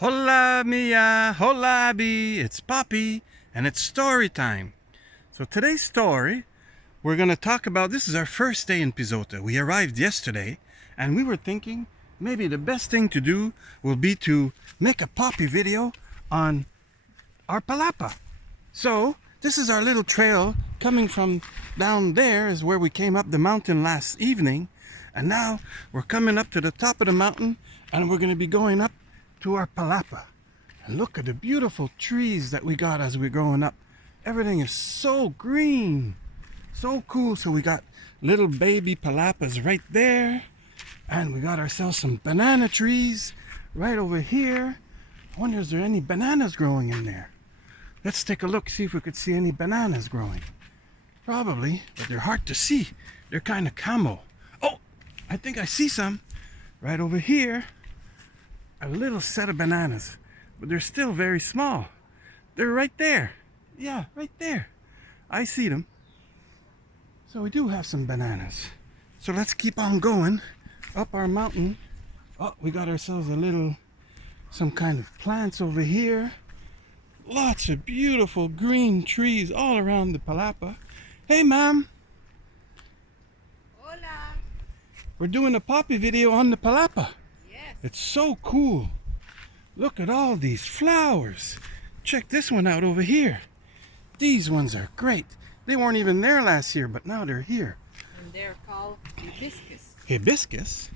Hola Mia, hola Abby, it's Poppy, and it's story time. So today's story, we're going to talk about, this is our first day in Pizota. We arrived yesterday, and we were thinking maybe the best thing to do will be to make a Poppy video on our Palapa. So this is our little trail coming from down there is where we came up the mountain last evening, and now we're coming up to the top of the mountain, and we're going to be going up to our Palapa. And look at the beautiful trees that we got as we're growing up. Everything is so green, so cool. So we got little baby Palapas right there, and we got ourselves some banana trees right over here. I wonder, is there any bananas growing in there? Let's take a look, see if we could see any bananas growing. Probably, but they're hard to see. They're kind of camo. Oh, I think I see some right over here. A little set of bananas, but they're still very small. They're right there. Yeah, right there. I see them. So we do have some bananas. So let's keep on going up our mountain. Oh, we got ourselves some kind of plants over here. Lots of beautiful green trees all around the Palapa. Hey, Mom. Hola. We're doing a Poppy video on the Palapa. Yes. It's so cool. Look at all these flowers. Check this one out over here. These ones are great. They weren't even there last year, but now they're here. And they're called hibiscus. Hibiscus.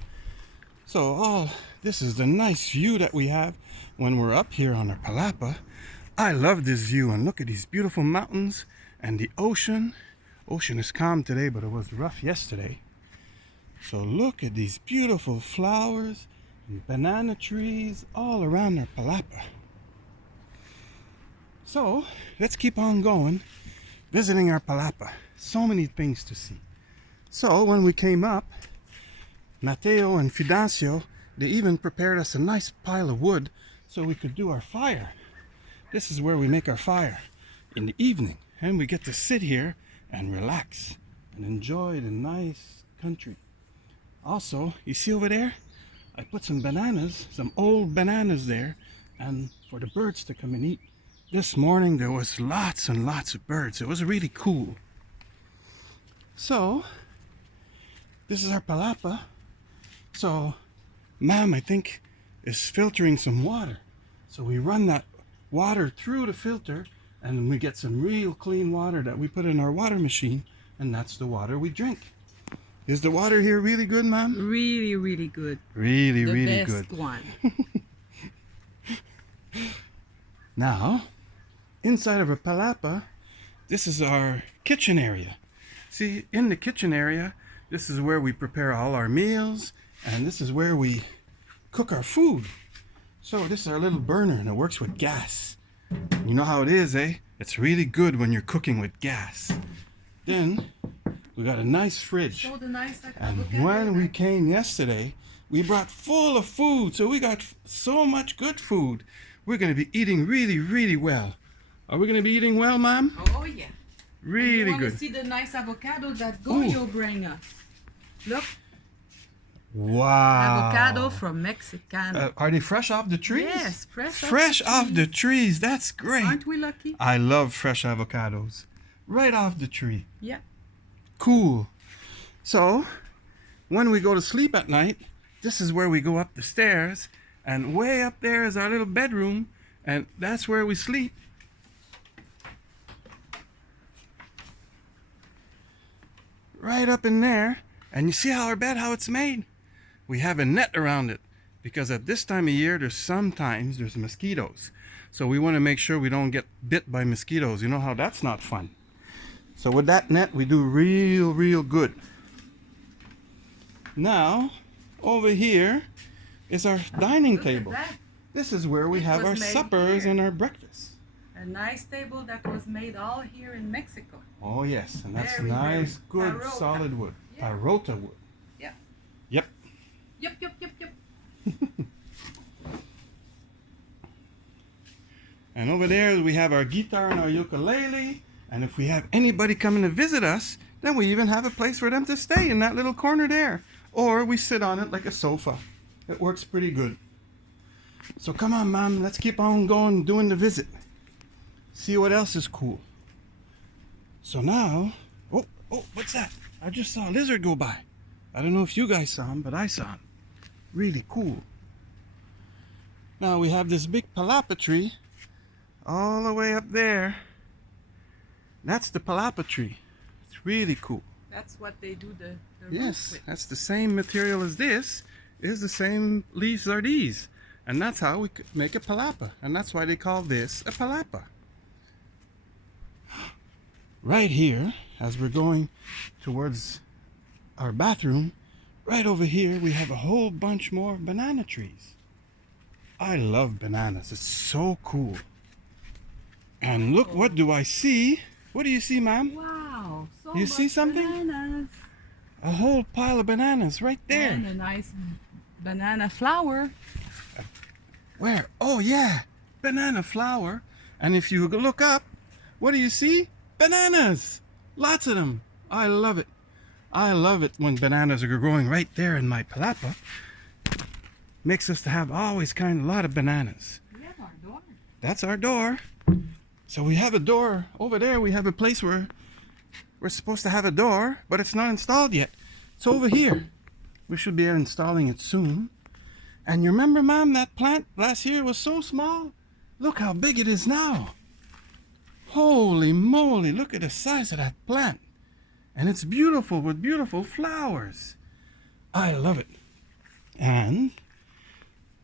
So this is the nice view that we have when we're up here on our Palapa. I love this view, and look at these beautiful mountains and the ocean. Ocean is calm today, but it was rough yesterday. So look at these beautiful flowers and banana trees all around our Palapa. So let's keep on going, visiting our Palapa. So many things to see. So when we came up, Matteo and Fidancio, they even prepared us a nice pile of wood so we could do our fire. This is where we make our fire in the evening, and we get to sit here and relax and enjoy the nice country. Also, you see over there, I put some bananas, some old bananas there, and for the birds to come and eat. This morning there was lots and lots of birds. It was really cool. So, this is our Palapa. So, Mom, I think, is filtering some water. So we run that water through the filter, and we get some real clean water that we put in our water machine, and that's the water we drink. Is the water here really good, Mom? Really, really good. Really, the really best good. one. Now, inside of a Palapa, this is our kitchen area. See, in the kitchen area, this is where we prepare all our meals, and this is where we cook our food. So this is our little burner, and it works with gas. You know how it is, eh? It's really good when you're cooking with gas. Then we got a nice fridge. So the nice And when we came yesterday, we brought full of food. So we got so much good food. We're going to be eating really, really well. Are we going to be eating well, Mom? Oh, yeah. Really you good. want to see the nice avocado that Goyo bring us. Look, Wow. avocado from Mexican. Are they fresh off the trees? Yes, Fresh off the trees. That's great. Aren't we lucky? I love fresh avocados. Right off the tree. Yeah. Cool. So, when we go to sleep at night, this is where we go up the stairs, and way up there is our little bedroom, and that's where we sleep. Right up in there, and you see how it's made? We have a net around it, because at this time of year, there's mosquitoes. So we want to make sure we don't get bit by mosquitoes. You know how that's not fun. So with that net, we do real good. Now, over here is our dining table. This is where we have our suppers and our breakfast. A nice table that was made all here in Mexico. Oh yes, and that's Very, nice, very good, Parota. solid wood. Yeah. Parota wood. Yeah. Yep. Yep. And over there we have our guitar and our ukulele. And if we have anybody coming to visit us, then we even have a place for them to stay in that little corner there. Or we sit on it like a sofa. It works pretty good. So come on, Mom, let's keep on going, doing the visit. See what else is cool. So now, oh, what's that? I just saw a lizard go by. I don't know if you guys saw him, but I saw him. Really cool. Now we have this big palapa tree all the way up there. That's the palapa tree. It's really cool. That's what they do the Yes, roof with. that's the same material as this. Is the same leaves are these. And that's how we could make a palapa. And that's why they call this a palapa. Right here, as we're going towards our bathroom, right over here we have a whole bunch more banana trees. I love bananas. It's so cool. And look, what do I see? What do you see, Ma'am? Wow, so You see much something? bananas. A whole pile of bananas right there. And a nice banana flower. Where? Oh yeah, banana flower. And if you look up, what do you see? Bananas! Lots of them. I love it. I love it when bananas are growing right there in my palapa. Makes us to have always kind of a lot of bananas. We have our door. That's our door. So we have a door over there. We have a place where we're supposed to have a door, but it's not installed yet. It's over here. We should be installing it soon. And you remember, Mom, that plant last year was so small? Look how big it is now. Holy moly, look at the size of that plant. And it's beautiful with beautiful flowers. I love it. And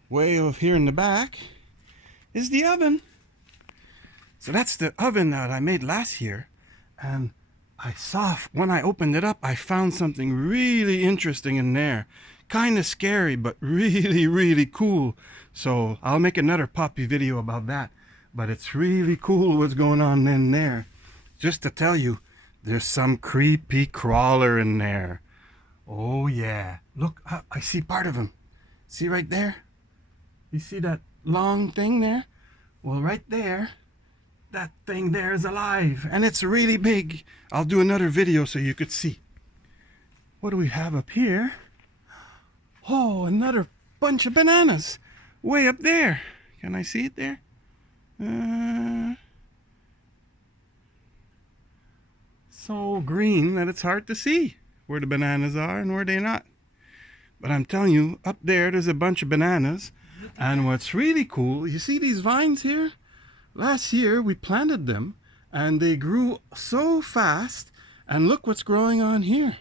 way over here in the back is the oven. So that's the oven that I made last year. And I saw, when I opened it up, I found something really interesting in there. Kind of scary, but really, really cool. So I'll make another Poppy video about that. But it's really cool what's going on in there. Just to tell you, there's some creepy crawler in there. Oh yeah. Look, I see part of him. See right there? You see that long thing there? Well, right there, that thing there is alive. And it's really big. I'll do another video so you could see. What do we have up here? Oh, another bunch of bananas. Way up there. Can I see it there? So green that it's hard to see where the bananas are and where they're not. But I'm telling you, up there's a bunch of bananas. And what's really cool, you see these vines here? Last year we planted them and they grew so fast. And look what's growing on here.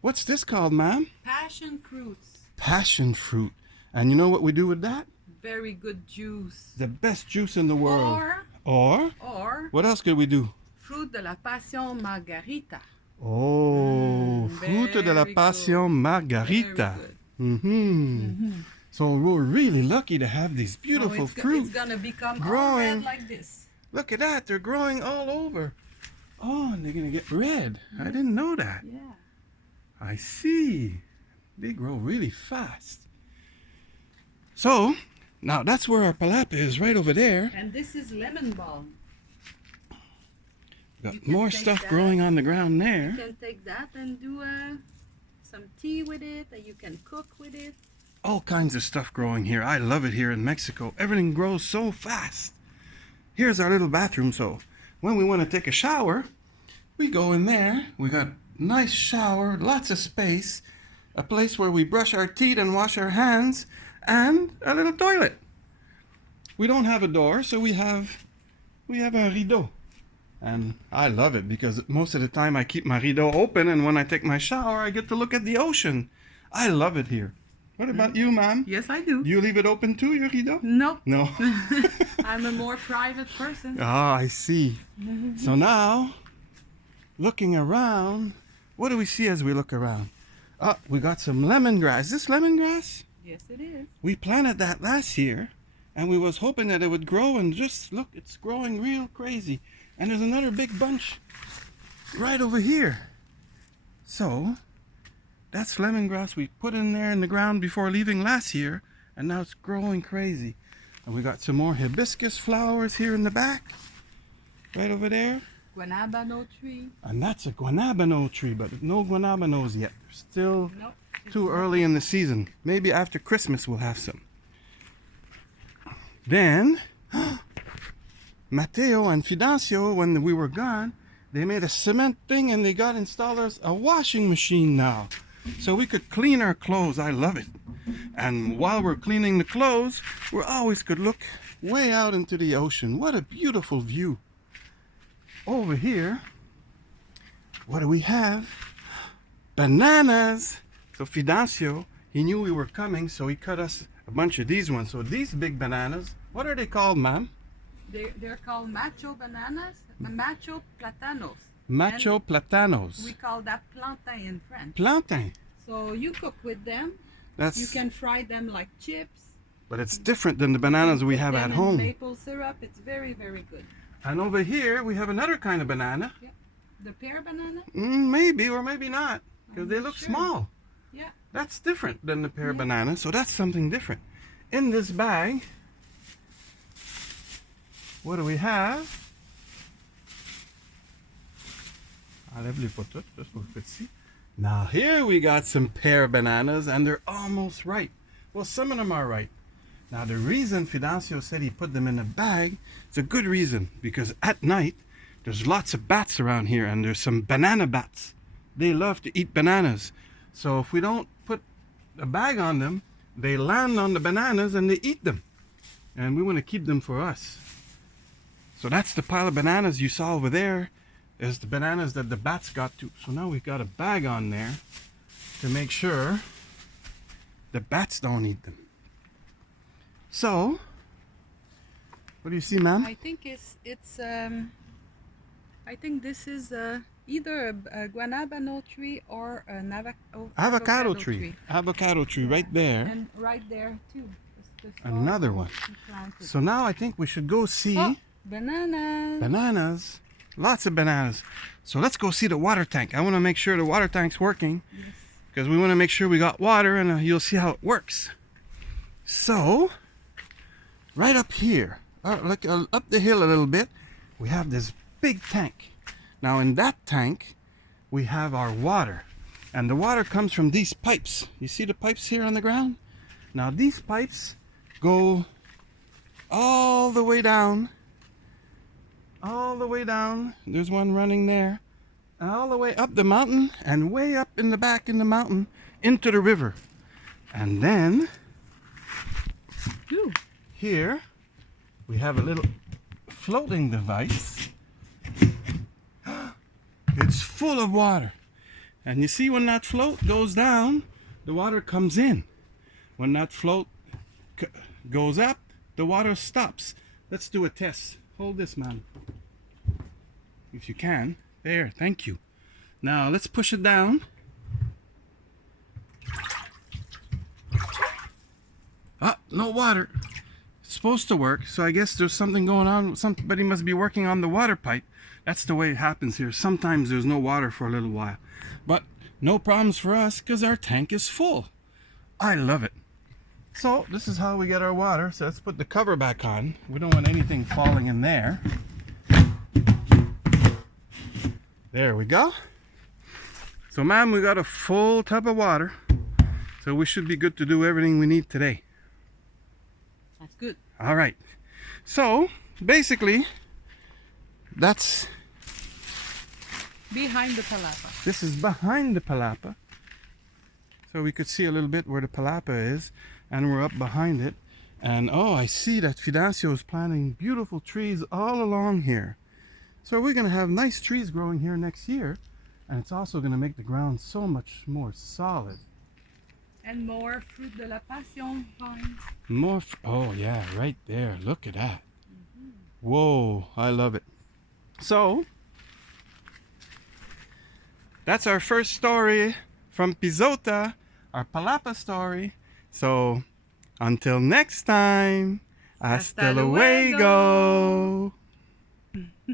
What's this called, Ma'am? Passion fruits. Passion fruit. And you know what we do with that? Very good juice. The best juice in the world. Or What else could we do? fruit de la passion margarita. Oh, fruto de la very passion good. margarita. Very good. So we're really lucky to have these beautiful It's fruit. gonna become all growing. red like this. Look at that, they're growing all over. Oh, and they're gonna get red. I didn't know that. Yeah. I see. They grow really fast. So, now that's where our palapa is, right over there. And this is lemon balm. You Got can more take stuff that. growing on the ground there. You can take that and do some tea with it, and you can cook with it. All kinds of stuff growing here. I love it here in Mexico. Everything grows so fast. Here's our little bathroom. So when we want to take a shower, we go in there. We got nice shower, lots of space, a place where we brush our teeth and wash our hands, and a little toilet. We don't have a door, so we have a rideau. And I love it because most of the time I keep my rideau open, and when I take my shower, I get to look at the ocean. I love it here. What about you, ma'am? Yes, I do. Do you leave it open too, your rideau? Nope. No. I'm a more private person. Ah, I see. So now, looking around, what do we see as we look around? Oh, we got some lemongrass. Is this lemongrass? Yes, it is. We planted that last year, and we was hoping that it would grow, and just look, it's growing real crazy. And there's another big bunch right over here. So, that's lemongrass we put in there in the ground before leaving last year, and now it's growing crazy. And we got some more hibiscus flowers here in the back, right over there. Guanabano tree. And that's a guanabano tree, but no guanabanos yet. They're still Nope. too early in the season. Maybe after Christmas we'll have some. Then, Matteo and Fidancio, when we were gone, they made a cement thing and they got installed us a washing machine now. So we could clean our clothes. I love it. And while we're cleaning the clothes, we always could look way out into the ocean. What a beautiful view. Over here, what do we have? Bananas. So Fidancio, he knew we were coming, so he cut us a bunch of these ones. So these big bananas, what are they called, ma'am? They're called macho bananas, macho platanos. Macho And platanos. we call that plantain in French. Plantain. So you cook with them. That's, You can fry them like chips. but it's different than the bananas we Put have them at in home. maple syrup. It's very, very good. And over here, we have another kind of banana. The pear banana? Maybe or maybe not, because I'm they not look sure. small. Yeah. That's different than the pear Yeah. banana, so that's something different. In this bag, what do we have? Enlève les pas toutes, juste pour le petit. Now here we got some pear bananas and they're almost ripe. Well, some of them are ripe. Now the reason Fidancio said he put them in a bag is a good reason, because at night there's lots of bats around here and there's some banana bats. They love to eat bananas. So if we don't put a bag on them, they land on the bananas and they eat them. And we want to keep them for us. So that's the pile of bananas you saw over there, is the bananas that the bats got to. So now we've got a bag on there to make sure the bats don't eat them. So, what do you see, ma'am? I think I think this is either a guanabano tree or an Avocado tree. Avocado tree right there. And right there too. The Another one. he planted. So now I think we should go see Oh, bananas. bananas. Lots of bananas. So let's go see the water tank. I want to make sure the water tank's working, Yes. because we want to make sure we got water, and you'll see how it works. So, right up here, up the hill a little bit, we have this big tank. Now in that tank, we have our water. And the water comes from these pipes. You see the pipes here on the ground? Now these pipes go all the way down. All the way down. There's one running there. All the way up the mountain and way up in the back in the mountain into the river. And then Ooh. here we have a little floating device. It's full of water. And you see when that float goes down, the water comes in. When that float goes up, the water stops. Let's do a test. Hold this, man. If you can. There, thank you. Now let's push it down. Ah, no water. It's supposed to work, so I guess there's something going on. Somebody must be working on the water pipe. That's the way it happens here. Sometimes there's no water for a little while. But no problems for us, because our tank is full. I love it. So this is how we get our water. So let's put the cover back on. We don't want anything falling in there. There we go. So ma'am, we got a full tub of water. So we should be good to do everything we need today. That's good. All right. So basically, that's Behind the palapa. this is behind the Palapa. So we could see a little bit where the Palapa is, and we're up behind it. And oh, I see that Fidancio is planting beautiful trees all along here. So we're going to have nice trees growing here next year, and it's also going to make the ground so much more solid. And more fruit de la passion vines. More, oh yeah, right there. Look at that. Whoa, I love it. So, that's our first story from Pizota, our Palapa story. So, until next time, hasta Hasta luego. luego.